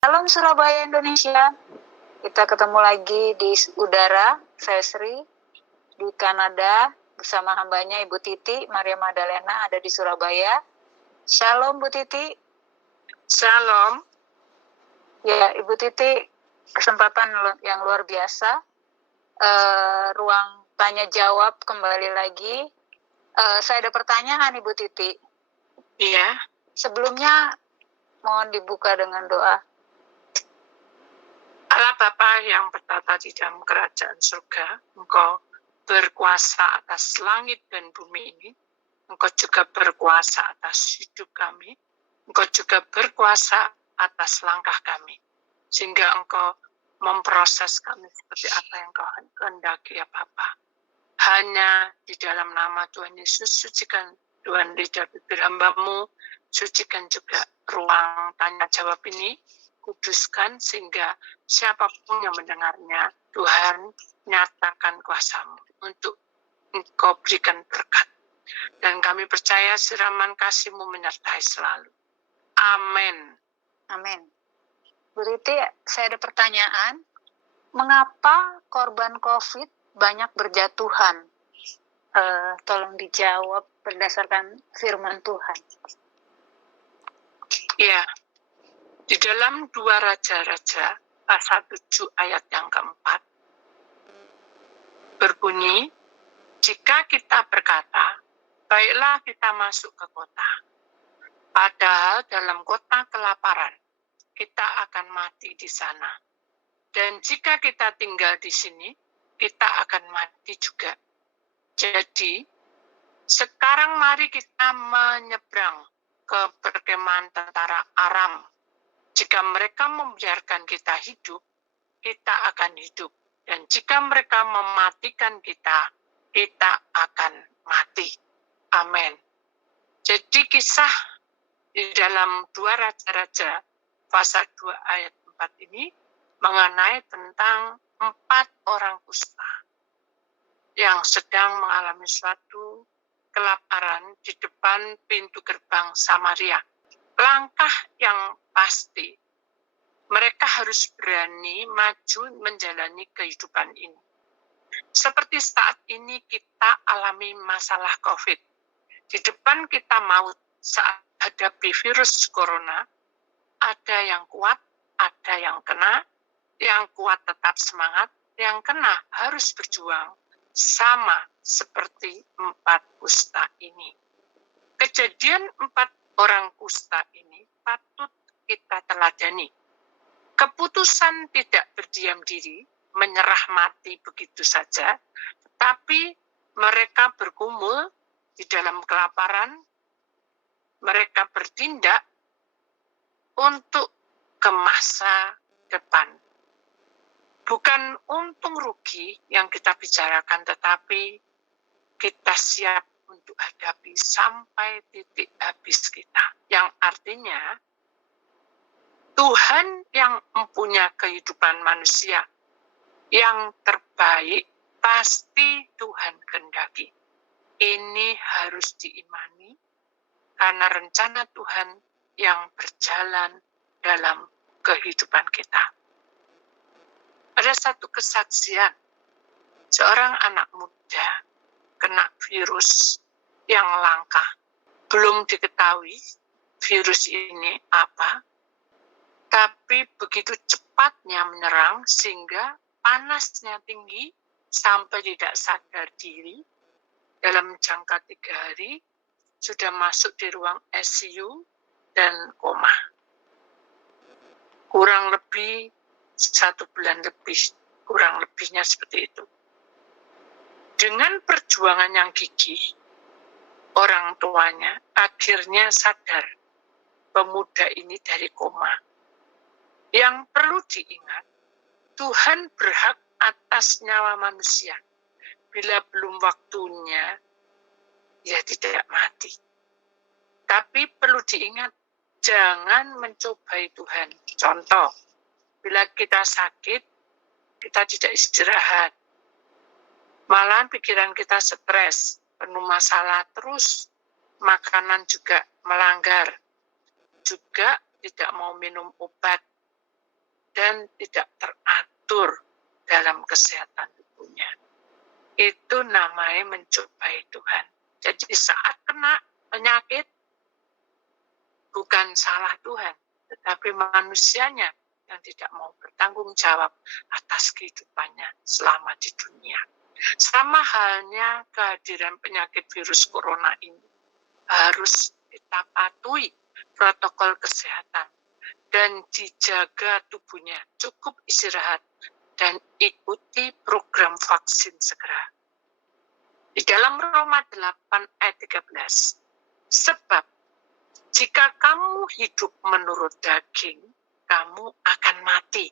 Salam Surabaya Indonesia. Kita ketemu lagi di udara, saya Sri di Kanada bersama hambanya Ibu Titi, Maria Magdalena ada di Surabaya. Shalom Bu Titi. Shalom. Ya Ibu Titi, kesempatan yang luar biasa. Ruang tanya jawab kembali lagi. Saya ada pertanyaan Ibu Titi. Iya. Sebelumnya mohon dibuka dengan doa. Allah Bapa yang bertata di dalam kerajaan surga, Engkau berkuasa atas langit dan bumi ini. Engkau juga berkuasa atas hidup kami. Engkau juga berkuasa atas langkah kami. Sehingga Engkau memproses kami seperti apa yang Engkau kehendaki ya Bapa. Hanya di dalam nama Tuhan Yesus, sucikan Tuhan lidah bibir hamba-Mu, sucikan juga ruang tanya jawab ini, kuduskan sehingga siapapun yang mendengarnya, Tuhan nyatakan kuasa-Mu untuk Engkau berikan berkat. Dan kami percaya siraman kasih-Mu menyertai selalu. Amin. Amin. Bu Titi, saya ada pertanyaan. Mengapa korban COVID banyak berjatuhan? Tolong dijawab berdasarkan firman Tuhan. Ya, di dalam 2 Raja-Raja pasal 7 ayat yang keempat berbunyi, jika kita berkata, baiklah kita masuk ke kota, padahal dalam kota kelaparan, kita akan mati di sana. Dan jika kita tinggal di sini, kita akan mati juga. Jadi, sekarang mari kita menyeberang ke perkemahan tentara Aram. Jika mereka membiarkan kita hidup, kita akan hidup. Dan jika mereka mematikan kita, kita akan mati. Amin. Jadi kisah di dalam 2 Raja-Raja pasal 2 ayat 4 ini mengenai tentang 4 orang kusta yang sedang mengalami suatu kelaparan di depan pintu gerbang Samaria. Langkah yang pasti, mereka harus berani maju menjalani kehidupan ini. Seperti saat ini kita alami masalah COVID. Di depan kita maut saat hadapi virus corona, ada yang kuat, ada yang kena, yang kuat tetap semangat, yang kena harus berjuang, sama seperti 4 kusta ini. Kejadian 4 orang kusta ini patut kita teladani. Keputusan tidak berdiam diri, menyerah mati begitu saja, tapi mereka bergumul di dalam kelaparan, mereka bertindak untuk ke masa depan. Bukan untung rugi yang kita bicarakan, tetapi kita siap untuk hadapi sampai titik habis kita. Yang artinya, Tuhan yang mempunyai kehidupan manusia yang terbaik, pasti Tuhan kehendaki. Ini harus diimani, karena rencana Tuhan yang berjalan dalam kehidupan kita. Ada satu kesaksian, seorang anak muda kena virus yang langka. Belum diketahui virus ini apa, tapi begitu cepatnya menyerang sehingga panasnya tinggi sampai tidak sadar diri. Dalam jangka 3 hari sudah masuk di ruang ICU dan koma. Kurang lebih 1 bulan lebih, kurang lebihnya seperti itu. Dengan perjuangan yang gigih, orang tuanya akhirnya sadar pemuda ini dari koma. Yang perlu diingat, Tuhan berhak atas nyawa manusia. Bila belum waktunya, ya tidak mati. Tapi perlu diingat, jangan mencobai Tuhan. Contoh, bila kita sakit, kita tidak istirahat. Malahan pikiran kita stres, penuh masalah terus, makanan juga melanggar. Juga tidak mau minum obat. dan tidak teratur dalam kesehatan tubuhnya. Itu namanya mencobai Tuhan. Jadi saat kena penyakit, bukan salah Tuhan, tetapi manusianya yang tidak mau bertanggung jawab atas kehidupannya selama di dunia. Sama halnya kehadiran penyakit virus corona ini. Harus kita patuhi protokol kesehatan dan dijaga tubuhnya, cukup istirahat dan ikuti program vaksin segera. Di dalam Roma 8 ayat 13, sebab jika kamu hidup menurut daging, kamu akan mati.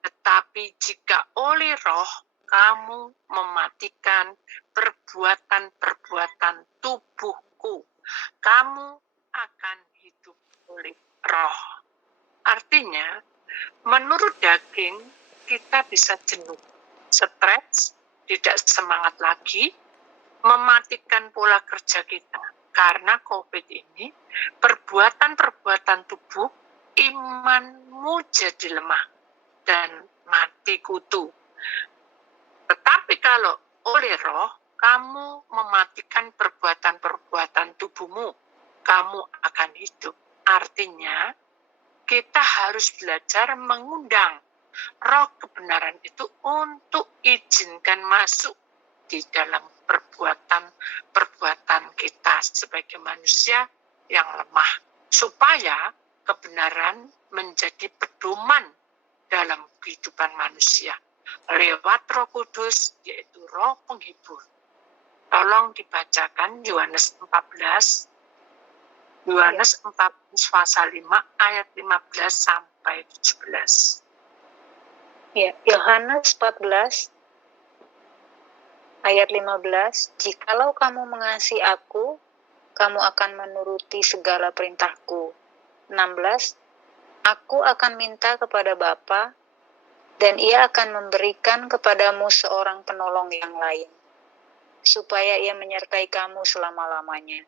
Tetapi jika oleh roh, kamu mematikan perbuatan-perbuatan tubuhku, kamu akan hidup oleh roh. Artinya, menurut daging, kita bisa jenuh, stres, tidak semangat lagi, mematikan pola kerja kita. Karena COVID ini, perbuatan-perbuatan tubuh, imanmu jadi lemah dan mati kutu. Tetapi kalau oleh roh, kamu mematikan perbuatan-perbuatan tubuhmu, kamu akan hidup. Artinya, kita harus belajar mengundang roh kebenaran itu untuk izinkan masuk di dalam perbuatan kita sebagai manusia yang lemah, supaya kebenaran menjadi pedoman dalam kehidupan manusia lewat Roh Kudus, yaitu Roh Penghibur. Tolong dibacakan Yohanes 14 pasal 5 ayat 15 sampai 17. Ya, Yohanes 14 ayat 15, jikalau kamu mengasihi aku, kamu akan menuruti segala perintahku. 16, aku akan minta kepada Bapa, dan ia akan memberikan kepadamu seorang penolong yang lain, supaya ia menyertai kamu selama-lamanya.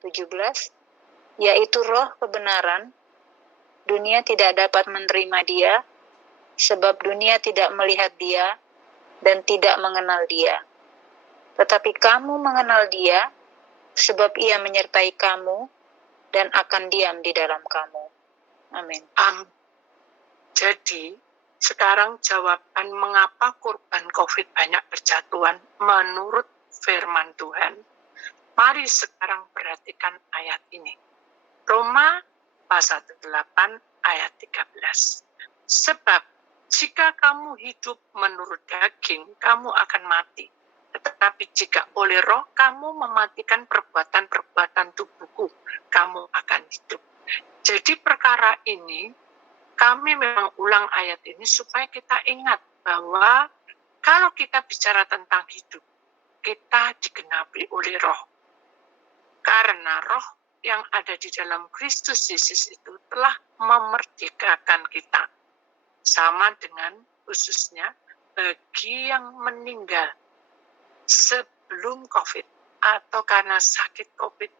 17, yaitu roh kebenaran, dunia tidak dapat menerima dia, sebab dunia tidak melihat dia, dan tidak mengenal dia. Tetapi kamu mengenal dia, sebab ia menyertai kamu, dan akan diam di dalam kamu. Amin. Jadi, sekarang jawaban mengapa korban COVID banyak berjatuhan menurut firman Tuhan. Mari sekarang perhatikan ayat ini. Roma pasal 8 ayat 13. Sebab jika kamu hidup menurut daging, kamu akan mati. Tetapi jika oleh roh kamu mematikan perbuatan-perbuatan tubuhku, kamu akan hidup. Jadi perkara ini, kami memang ulang ayat ini supaya kita ingat bahwa kalau kita bicara tentang hidup, kita digenapi oleh roh. Karena roh yang ada di dalam Kristus Yesus itu telah memerdekakan kita. Sama dengan khususnya bagi yang meninggal sebelum COVID atau karena sakit COVID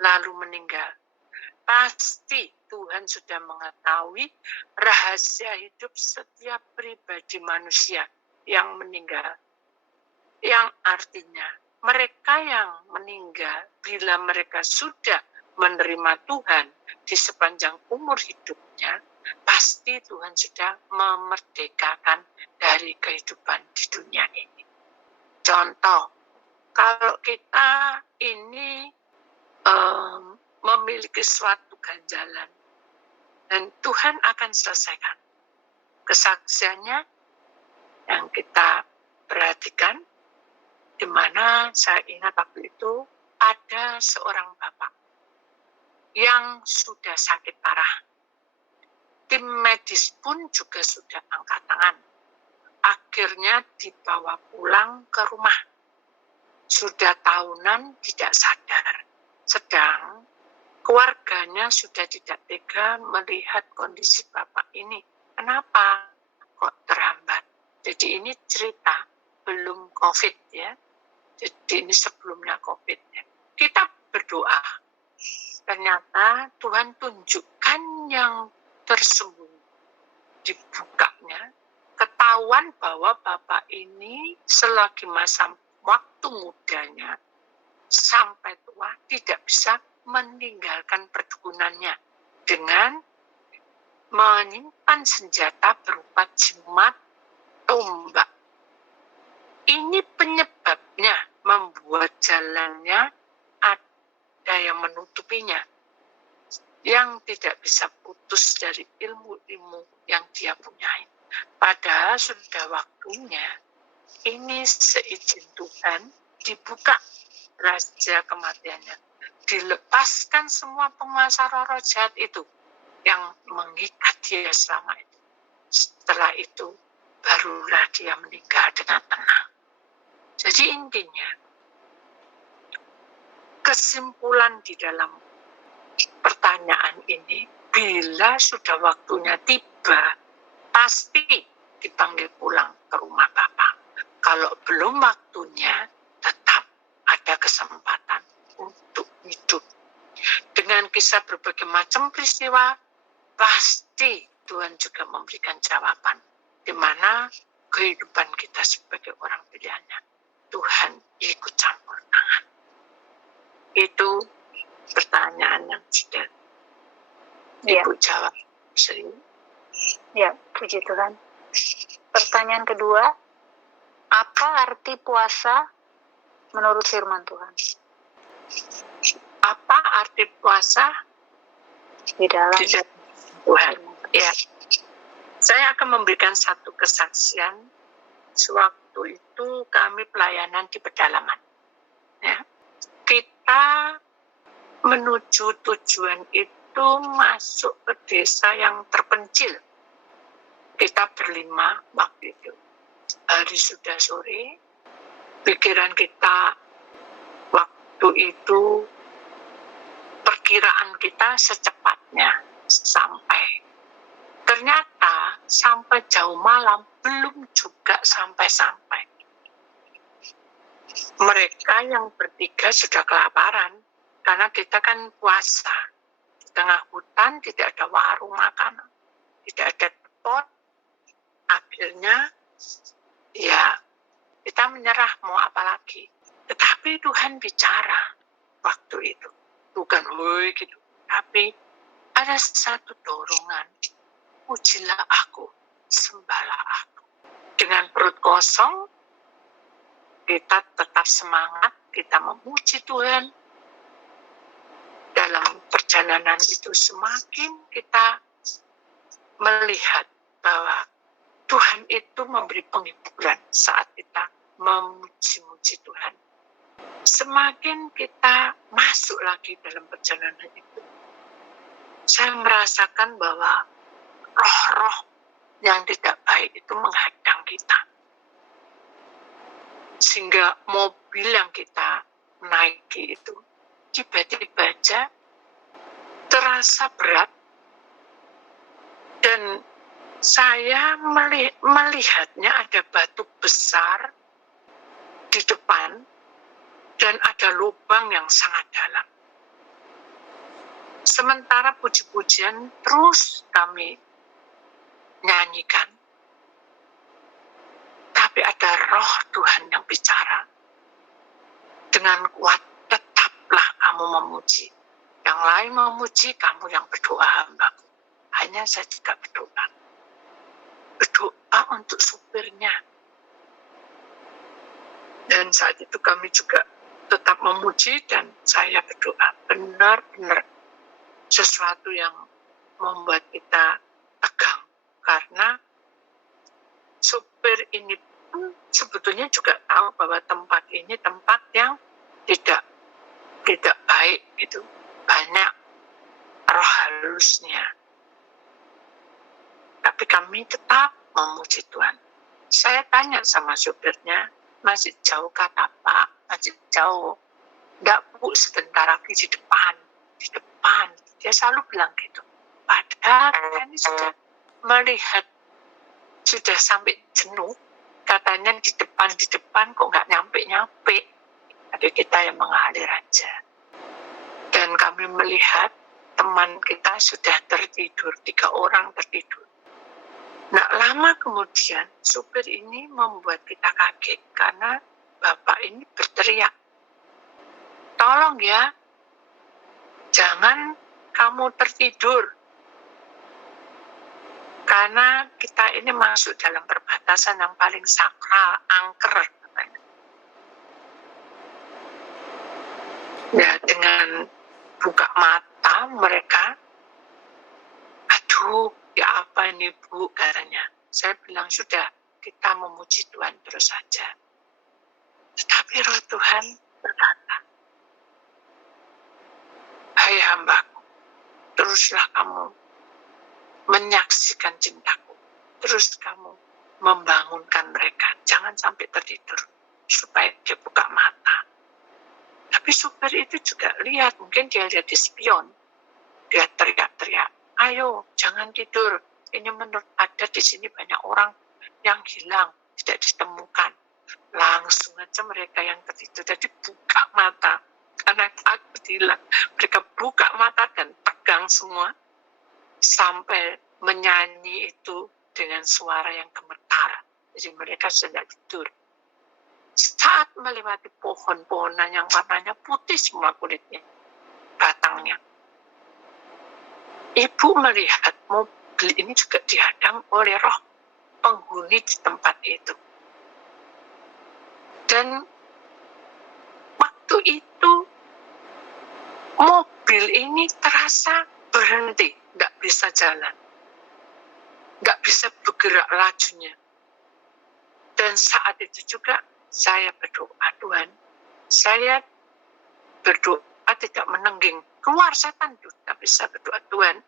lalu meninggal. Pasti Tuhan sudah mengetahui rahasia hidup setiap pribadi manusia yang meninggal. Yang artinya mereka yang meninggal bila mereka sudah menerima Tuhan di sepanjang umur hidupnya, pasti Tuhan sudah memerdekakan dari kehidupan di dunia ini. Contoh, kalau kita ini memiliki suatu ganjalan, dan Tuhan akan selesaikan. Kesaksiannya yang kita perhatikan, di mana saya ingat waktu itu ada seorang bapak yang sudah sakit parah. Tim medis pun juga sudah angkat tangan. Akhirnya dibawa pulang ke rumah. Sudah tahunan tidak sadar. Sedang keluarganya sudah tidak tega melihat kondisi bapak ini. Kenapa kok terhambat? Jadi ini cerita belum COVID ya. Jadi ini sebelumnya COVID ya. Kita berdoa. Ternyata Tuhan tunjukkan yang tersembunyi di ketahuan bahwa Bapak ini selagi masa waktu mudanya sampai tua tidak bisa meninggalkan perdukunannya dengan menyimpan senjata berupa jimat tombak. Ini penyebabnya membuat jalannya ada yang menutupinya, yang tidak bisa putus dari ilmu-ilmu yang dia punyai. Padahal sudah waktunya ini seizin Tuhan dibuka rahasia kematiannya. Dilepaskan semua penguasa roh-roh jahat itu yang mengikat dia selama itu. Setelah itu barulah dia meninggal dengan tenang. Jadi intinya, kesimpulan di dalam pertanyaan ini, bila sudah waktunya tiba, pasti dipanggil pulang ke rumah Bapa. Kalau belum waktunya, tetap ada kesempatan untuk hidup. Dengan kisah berbagai macam peristiwa, pasti Tuhan juga memberikan jawaban di mana kehidupan kita sebagai orang pilihannya. Tuhan ikut campur tangan. Itu pertanyaan yang sudah Ibu jawab. Ya, puji Tuhan. Pertanyaan kedua, apa arti puasa menurut firman Tuhan? Apa arti puasa Di dalam Tuhan? Ya, saya akan memberikan satu kesaksian. Sewaktu itu kami pelayanan di pedalaman. Ya. Kita menuju tujuan itu masuk ke desa yang terpencil. Kita berlima waktu itu. Hari sudah sore, pikiran kita waktu itu, perkiraan kita secepatnya sampai. Ternyata sampai jauh malam belum juga sampai-sampai. Mereka yang bertiga sudah kelaparan karena kita kan puasa. Di tengah hutan tidak ada warung makanan, tidak ada depot. Akhirnya ya kita menyerah, mau apa lagi. Tetapi Tuhan bicara waktu itu. Bukan woi gitu. Tapi ada satu dorongan. Pujilah aku, sembahlah aku. Dengan perut kosong, kita tetap semangat, kita memuji Tuhan. Dalam perjalanan itu semakin kita melihat bahwa Tuhan itu memberi penghiburan saat kita memuji-muji Tuhan. Semakin kita masuk lagi dalam perjalanan itu, saya merasakan bahwa roh-roh yang tidak baik itu menghadang kita. Sehingga mobil yang kita naiki itu tiba-tiba aja terasa berat. Dan saya melihatnya ada batu besar di depan dan ada lubang yang sangat dalam. Sementara puji-pujian terus kami nyanyikan, tapi ada roh Tuhan yang bicara dengan kuat, tetaplah kamu memuji. Yang lain memuji, kamu yang berdoa hambaku. Hanya saya juga berdoa untuk supirnya. Dan saat itu kami juga tetap memuji dan saya berdoa. Benar-benar sesuatu yang membuat kita tegang. Karena supir ini pun sebetulnya juga tahu bahwa tempat ini tempat yang tidak baik gitu. Banyak roh halusnya. Tapi kami tetap memuji Tuhan. Saya tanya sama supirnya, masih jauh kata Pak, masih jauh. Enggak Bu, sebentar lagi di depan. Dia selalu bilang gitu. Padahal ini sudah melihat, sudah sampai jenuh. Katanya di depan kok nggak nyampe. Tapi kita yang mengalir aja. Dan kami melihat teman kita sudah tertidur, 3 orang tertidur. Nggak Lama kemudian, supir ini membuat kita kaget karena bapak ini berteriak, "Tolong ya, jangan kamu tertidur." Karena kita ini masuk dalam perbatasan yang paling sakral, angker. Ya, dengan buka mata mereka, "Aduh, ya apa ini Bu?" katanya. Saya bilang, "Sudah, kita memuji Tuhan terus saja." Tetapi Roh Tuhan berkata, "Hai hambaku, teruslah kamu menyaksikan cintaku. Terus kamu membangunkan mereka. Jangan sampai tertidur, supaya dia buka mata." Tapi supir itu juga lihat, mungkin dia lihat di spion. Dia teriak-teriak, "Ayo, jangan tidur. Ini menurut ada di sini banyak orang yang hilang, tidak ditemukan." Langsung aja mereka yang tertidur tadi buka mata. Karena takut hilang. Mereka buka mata dan tegang semua. Sampai menyanyi itu dengan suara yang gemetar. Jadi mereka sudah tidur. Saat melewati pohon-pohonan yang warnanya putih semua kulitnya, batangnya, ibu melihat mobil ini juga dihadang oleh roh penghuni di tempat itu. Dan waktu itu mobil ini terasa berhenti, nggak bisa jalan, nggak bisa bergerak lajunya. Dan saat itu juga saya berdoa, "Tuhan, saya berdoa tidak menengging, keluar setan." Tapi saya berdoa, "Tuhan,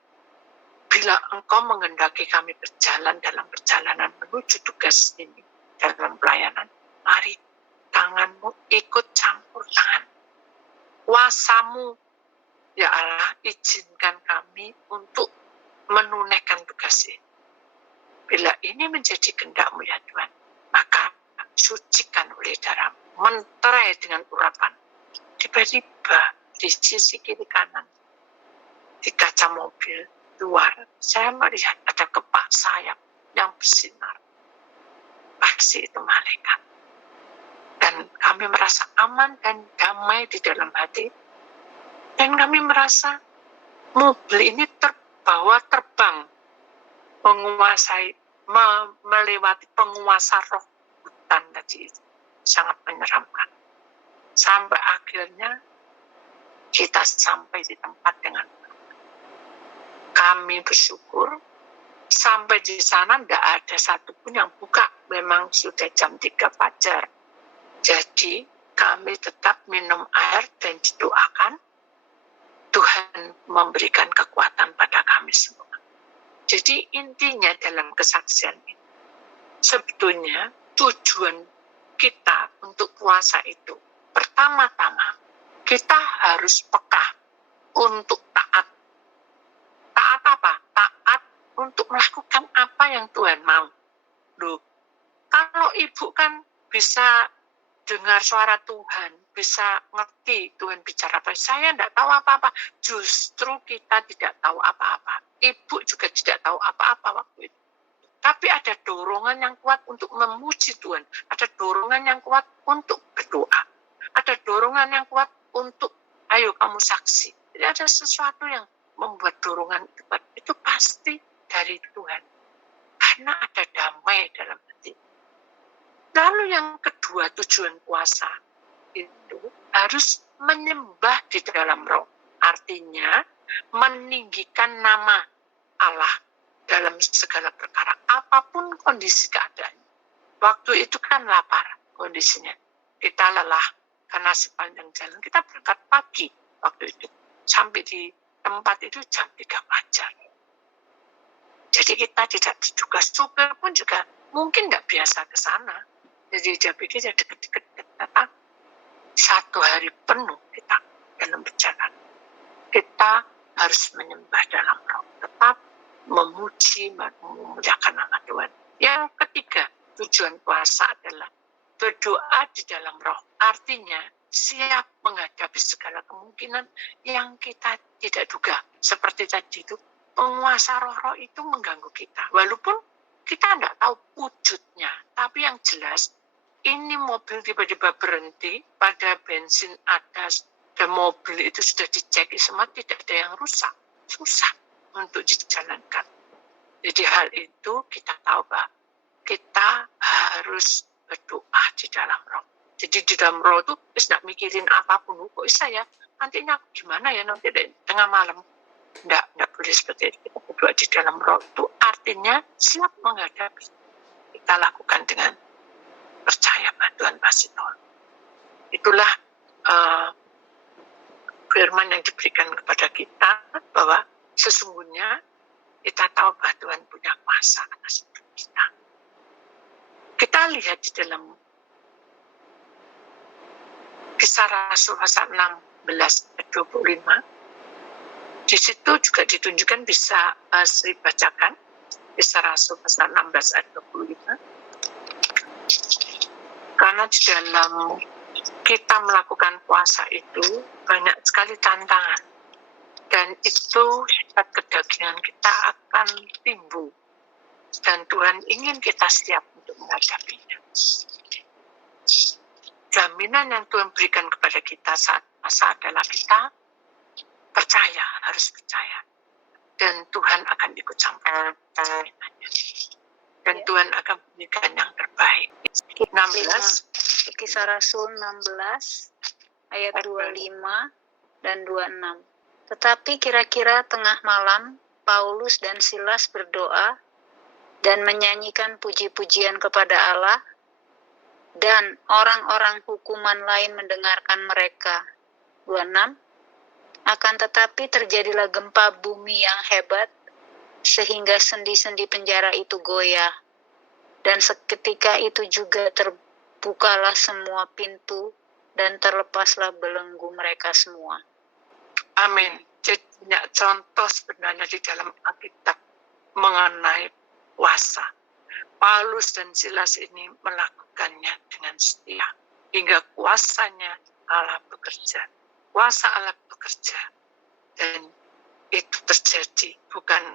bila Engkau menghendaki kami berjalan dalam perjalanan menuju tugas ini, dalam pelayanan, mari tangan-Mu ikut campur tangan. Kuasa-Mu, ya Allah, izinkan kami untuk menunaikan tugas ini. Bila ini menjadi kehendak-Mu ya Tuhan, maka sucikan oleh darah-Mu." Menterai dengan urapan. Tiba-tiba di sisi kiri kanan, di kaca mobil luar, saya melihat ada kepak sayap yang bersinar. Pasti itu malaikat. Dan kami merasa aman dan damai di dalam hati. Dan kami merasa mobil ini terbawa terbang, menguasai, melewati penguasa roh hutan tadi itu. Sangat menyeramkan. Sampai akhirnya kita sampai di tempat dengan kami bersyukur. Sampai di sana tidak ada satupun yang buka. Memang sudah jam 3 fajar. Jadi kami tetap minum air dan didoakan. Tuhan memberikan kekuatan pada kami semua. Jadi intinya dalam kesaksian ini, sebetulnya tujuan kita untuk puasa itu, pertama-tama kita harus peka untuk taat. Taat apa? Taat untuk melakukan apa yang Tuhan mau. Loh, kalau ibu kan bisa dengar suara Tuhan, bisa ngerti Tuhan bicara apa. Saya tidak tahu apa-apa. Justru kita tidak tahu apa-apa. Ibu juga tidak tahu apa-apa waktu itu. Tapi ada dorongan yang kuat untuk memuji Tuhan. Ada dorongan yang kuat untuk berdoa. Ada dorongan yang kuat untuk, "Ayo kamu saksi." Jadi ada sesuatu yang membuat dorongan itu pasti dari Tuhan. Karena ada damai dalam hati. Lalu yang kedua, tujuan puasa itu harus menyembah di dalam roh. Artinya meninggikan nama Allah dalam segala perkara. Apapun kondisi keadaannya. Waktu itu kan lapar kondisinya. Kita lelah karena sepanjang jalan. Kita berangkat pagi waktu itu. Sampai di tempat itu jam 3 fajar. Jadi kita tidak tugas. Supir pun juga mungkin nggak biasa ke sana. Jadi dia pikir ya deket-deket. Ternyata 1 hari penuh kita dalam perjalanan. Kita harus menyembah dalam roh. Tetap memuji, memuliakan nama Tuhan. Yang ketiga, tujuan puasa adalah berdoa di dalam roh. Artinya siap menghadapi segala kemungkinan yang kita tidak duga. Seperti tadi itu, penguasa roh-roh itu mengganggu kita. Walaupun kita tidak tahu wujudnya, tapi yang jelas ini mobil tiba-tiba berhenti, pada bensin ada, dan mobil itu sudah dicek semua, tidak ada yang rusak, susah untuk dijalankan. Jadi hal itu kita tahu bahwa kita harus berdoa di dalam roh. Jadi di dalam roh itu tidak mikirin apapun, kok bisa ya, nantinya gimana ya nanti tengah malam. Tidak boleh seperti itu. Kita berdoa di dalam roh itu artinya siap menghadapi. Kita lakukan dengan percaya bahwa Tuhan pasti tolong. Itulah firman yang diberikan kepada kita, bahwa sesungguhnya kita tahu bahwa Tuhan punya kuasa atas hidup kita. Kita lihat di dalam Kisah Rasul pasal 16 ayat 25. Di situ juga ditunjukkan, bisa Sri bacakan Kisah Rasul pasal 16 ayat 25. Karena di dalam kita melakukan puasa itu banyak sekali tantangan, dan itu sifat kedagingan kita akan timbul, dan Tuhan ingin kita siap untuk menghadapinya. Jaminan yang Tuhan berikan kepada kita saat masa adalah kita percaya, harus percaya, dan Tuhan akan ikut campur tangannya, dan Tuhan akan berikan yang terbaik. 16 Kisah Rasul 16 ayat 25 dan 26. Tetapi kira-kira tengah malam Paulus dan Silas berdoa dan menyanyikan puji-pujian kepada Allah, dan orang-orang hukuman lain mendengarkan mereka. 26. Akan tetapi terjadilah gempa bumi yang hebat, sehingga sendi-sendi penjara itu goyah, dan seketika itu juga terbukalah semua pintu, dan terlepaslah belenggu mereka semua. Amin. Jadi banyak contoh sebenarnya di dalam Alkitab mengenai puasa. Paulus dan Silas ini melakukannya dengan setia, hingga kuasanya Allah bekerja. Kuasa Allah bekerja, dan itu terjadi bukan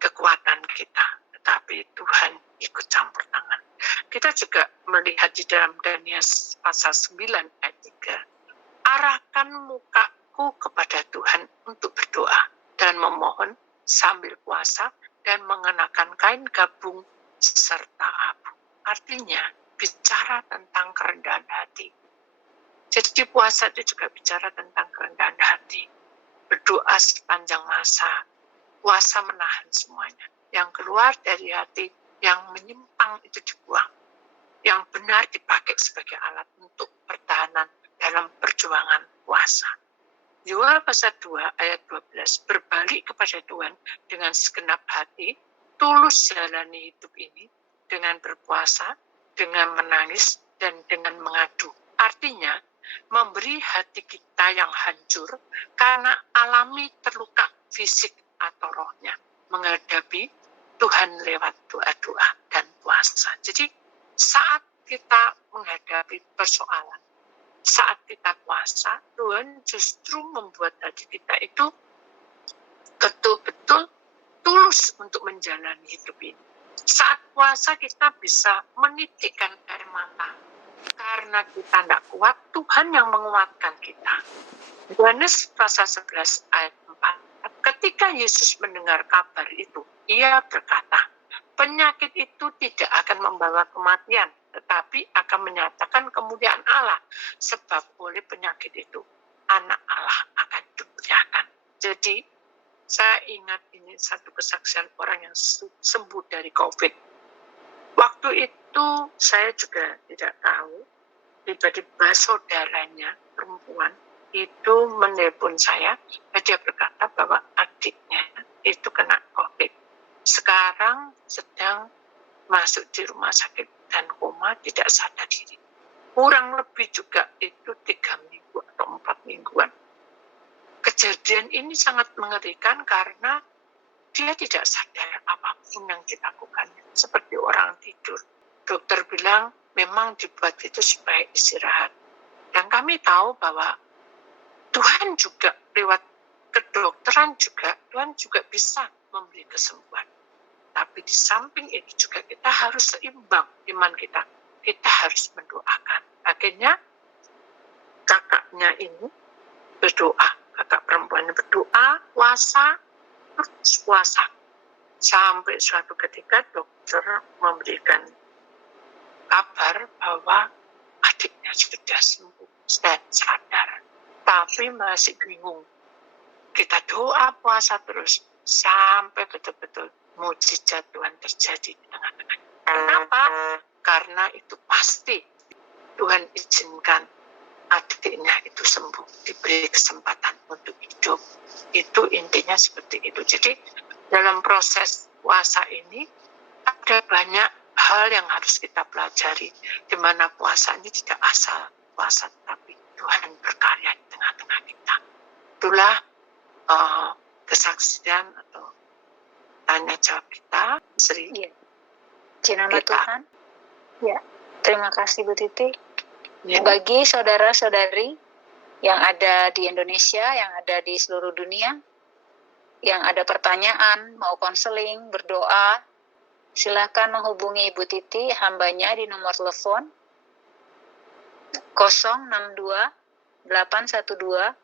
kekuatan kita, tetapi Tuhan ikut campur tangan. Kita juga melihat di dalam Daniel pasal 9 ayat 3. Arahkan mukaku kepada Tuhan untuk berdoa dan memohon sambil puasa dan mengenakan kain gabung serta abu. Artinya bicara tentang kerendahan hati. Jadi puasa itu juga bicara tentang kerendahan hati. Berdoa sepanjang masa, puasa menahan semuanya. Yang keluar dari hati, yang menyimpang itu dibuang. Yang benar dipakai sebagai alat untuk pertahanan dalam perjuangan puasa. Yoel pasal 2 ayat 12, berbalik kepada Tuhan dengan segenap hati, tulus jalani hidup ini dengan berpuasa, dengan menangis, dan dengan mengadu. Artinya, memberi hati kita yang hancur karena alami terluka fisik atau rohnya, menghadapi Tuhan lewat doa-doa dan puasa. Jadi saat kita menghadapi persoalan, saat kita puasa, Tuhan justru membuat hati kita itu betul-betul tulus untuk menjalani hidup ini. Saat puasa kita bisa menitikkan air mata, karena kita tidak kuat, Tuhan yang menguatkan kita. Yohanes pasal 11 ayat 4. Ketika Yesus mendengar kabar itu, ia berkata, penyakit itu tidak akan membawa kematian, tetapi akan menyatakan kemuliaan Allah, sebab oleh penyakit itu anak Allah akan dimuliakan. Jadi saya ingat ini satu kesaksian orang yang sembuh dari COVID. Waktu itu saya juga tidak tahu, tiba-tiba saudaranya perempuan itu menelpon saya, dan dia berkata bahwa adiknya itu kena COVID. Sekarang sedang masuk di rumah sakit dan koma, tidak sadar diri. Kurang lebih juga itu 3 minggu atau 4 mingguan. Kejadian ini sangat mengerikan karena dia tidak sadar apapun yang dilakukan, seperti orang tidur. Dokter bilang memang dibuat itu supaya istirahat. Dan kami tahu bahwa Tuhan juga lewat kedokteran juga, Tuhan juga bisa memberi kesembuhan. tetapi di samping itu juga kita harus seimbang iman kita. Kita harus mendoakan. Akhirnya kakaknya ini berdoa, kakak perempuannya berdoa, puasa, terus puasa. Sampai suatu ketika dokter memberikan kabar bahwa adiknya sudah sembuh dan sadar. Tapi masih bingung. Kita doa, puasa terus sampai betul-betul mujizat Tuhan terjadi di tengah-tengah. Kenapa? Karena itu pasti Tuhan izinkan adiknya itu sembuh, diberi kesempatan untuk hidup. Itu intinya seperti itu. Jadi dalam proses puasa ini ada banyak hal yang harus kita pelajari, di mana puasa ini tidak asal puasa, tapi Tuhan berkarya di tengah-tengah kita. Itulah kesaksian atau tanya jawab kita, Sri. Ya. Di nama Tuhan. Ya. Terima kasih Bu Titi. Ya. Bagi saudara-saudari yang ada di Indonesia, yang ada di seluruh dunia, yang ada pertanyaan, mau konseling, berdoa, silakan menghubungi Ibu Titi, hambanya di nomor telepon 062 812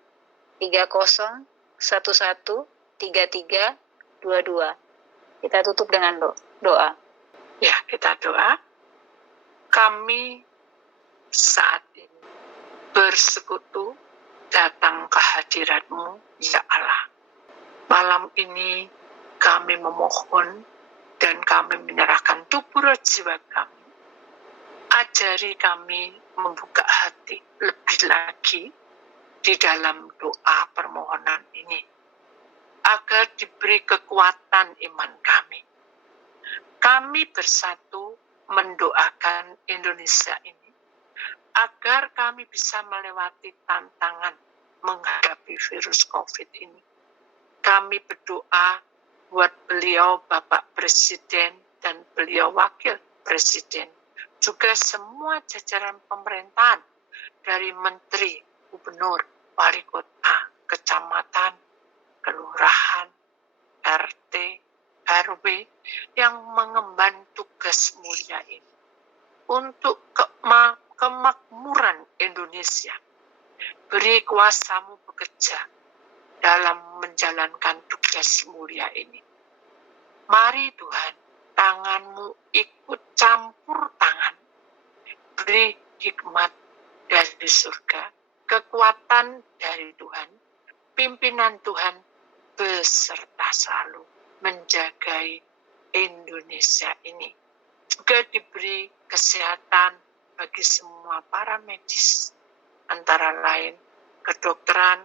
30 11 33 22. Kita tutup dengan doa. Ya, kita doa. Kami saat ini bersekutu datang ke hadirat-Mu, ya Allah. Malam ini kami memohon dan kami menyerahkan tubuh roh jiwa kami. Ajari kami membuka hati lebih lagi di dalam doa permohonan ini, agar diberi kekuatan iman kami. Kami bersatu mendoakan Indonesia ini, agar kami bisa melewati tantangan menghadapi virus COVID ini. Kami berdoa buat beliau Bapak Presiden dan beliau Wakil Presiden, juga semua jajaran pemerintahan, dari Menteri, Gubernur, Wali Kota, Kecamatan, Kelurahan, RT, RW, yang mengemban tugas mulia ini untuk kemakmuran Indonesia. Beri kuasa-Mu bekerja dalam menjalankan tugas mulia ini. Mari Tuhan, tangan-Mu ikut campur tangan. Beri hikmat dari surga, kekuatan dari Tuhan, pimpinan Tuhan beserta selalu menjagai Indonesia ini. Juga diberi kesehatan bagi semua para medis, antara lain kedokteran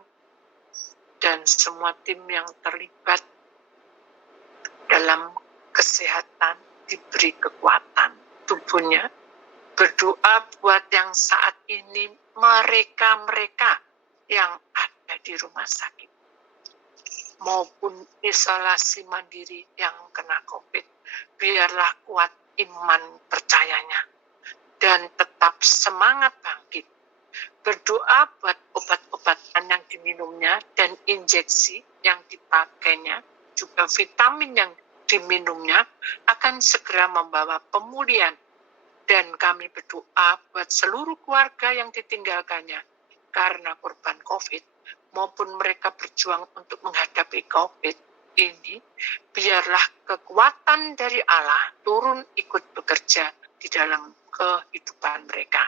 dan semua tim yang terlibat dalam kesehatan, diberi kekuatan tubuhnya. Berdoa buat yang saat ini mereka-mereka yang ada di rumah sakit maupun isolasi mandiri yang kena COVID. Biarlah kuat iman percayanya dan tetap semangat bangkit. Berdoa buat obat-obatan yang diminumnya dan injeksi yang dipakainya, juga vitamin yang diminumnya akan segera membawa pemulihan. Dan kami berdoa buat seluruh keluarga yang ditinggalkannya karena korban COVID, maupun mereka berjuang untuk menghadapi COVID ini. Biarlah kekuatan dari Allah turun ikut bekerja di dalam kehidupan mereka.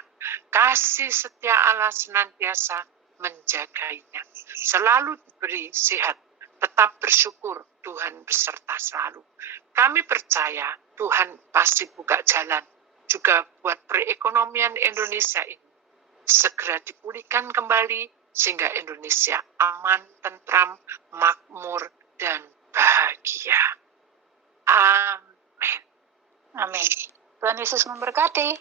Kasih setia Allah senantiasa menjaganya. Selalu diberi sehat, tetap bersyukur, Tuhan beserta selalu. Kami percaya Tuhan pasti buka jalan juga buat perekonomian Indonesia ini segera dipulihkan kembali sehingga Indonesia aman, tentram, makmur, dan bahagia. Amin. Amin. Tuhan Yesus memberkati.